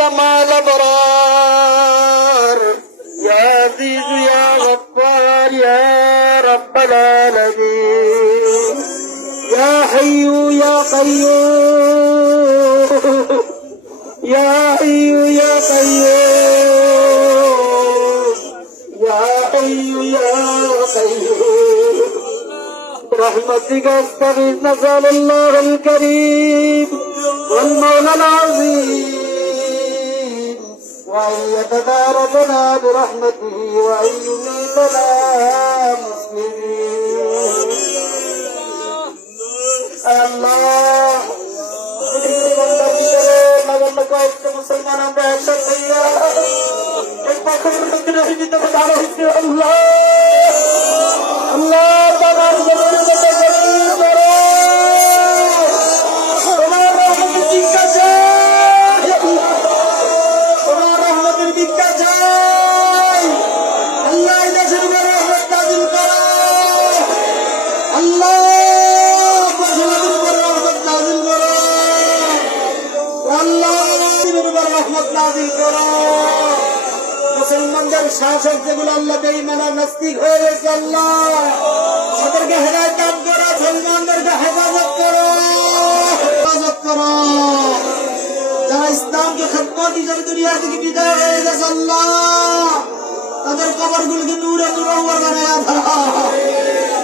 الجنة مع الأبرار يا عزيز يا غفار يا رب العالمين يا حي يا قيوم يا حي يا قيوم يا حي يا قيوم برحمتك استغيث نسأل الله الكريم والمولى العظيم وأن يتداركنا برحمته وأن يميتنا مسلمين الله মুসলমান আমরা একসাথে হইয়া মুসলমানদের শাসক যেগুলো আল্লাহ বেঈমান আর নাস্তিক হয়ে গেছে আল্লাহ, তাদেরকে হেদায়ত দান করো, মুসলমানদেরকে হেফাজত করো হেফাজত করো। যারা ইসলামকে খেদমত হিসেবে দুনিয়া থেকে বিদায় হয়ে গেছে আল্লাহ, তাদের কবরগুলোকে নূরে নূরঙ্গর বানায়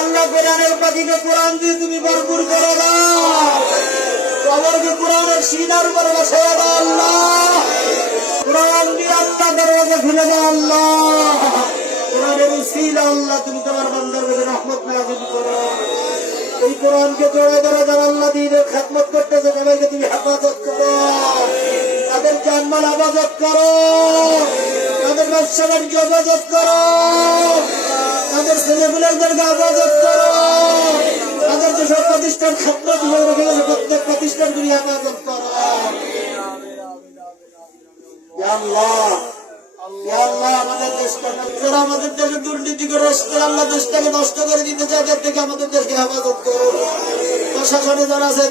আল্লাহ কোরআনের পাখিকে কোরআন দিয়ে তুমি ভরপুর করে দাও। কবরকে কোরআনের সিনার উপর বসায় দাও আল্লাহ। কোরআন দিয়ে আল্লাহ দরওয়াজা খুলে দাও আল্লাহ। কোরআনের উসিলা আল্লাহ, তুমি তোমার বান্দার মধ্যে রহমত নাজিল করো। এই কোরআনকে জোড়ে ধরে যারা আল্লাহ দিনের খেদমত করতেছে সবাইকে তুমি হেফাজত করো। তাদের জানমাল হেফাজত করো। তাদের ব্যবসা বাণিজ্য হেফাজত করো। তাদের ছেলেমেয়েদেরকে হেফাজত করো। তাদের যেসব প্রতিষ্ঠান খেদমত হয়ে রেখে গেছে প্রত্যেক প্রতিষ্ঠান তুমি হেফাজত করো। আল্লাহ আল্লাহ, আমাদের আল্লাহ দেশটাকে নষ্ট করে দিতে আমাদের দেশকে হেফাজত করো। আছে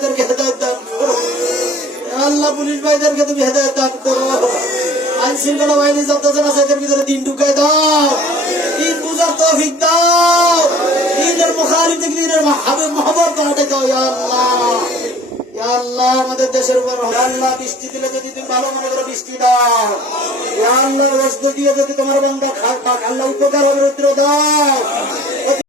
আল্লাহ, পুলিশ ভাইদেরকে তুমি হেদায়ত করো। আইন শৃঙ্খলা বাহিনী যতজন আছে, এদের ভিতরে দিন ঢুকাই দাও। বুঝার তৌফিক দাও। দিনের মুখারিফ থেকে দিনের হাবিব মোহাম্মদ কাটে দাও, ইয়া আল্লাহ। ইয়া আল্লাহ, আমাদের দেশের উপর আল্লাহ বৃষ্টি দিলে যদি তুমি ভালো মনে করে বৃষ্টি দাও। ইয়া আল্লাহ রস্ত দিয়ে যদি তোমার বান্দা খা- আল্লাহ উপকার হবে, রুদ্র দাও।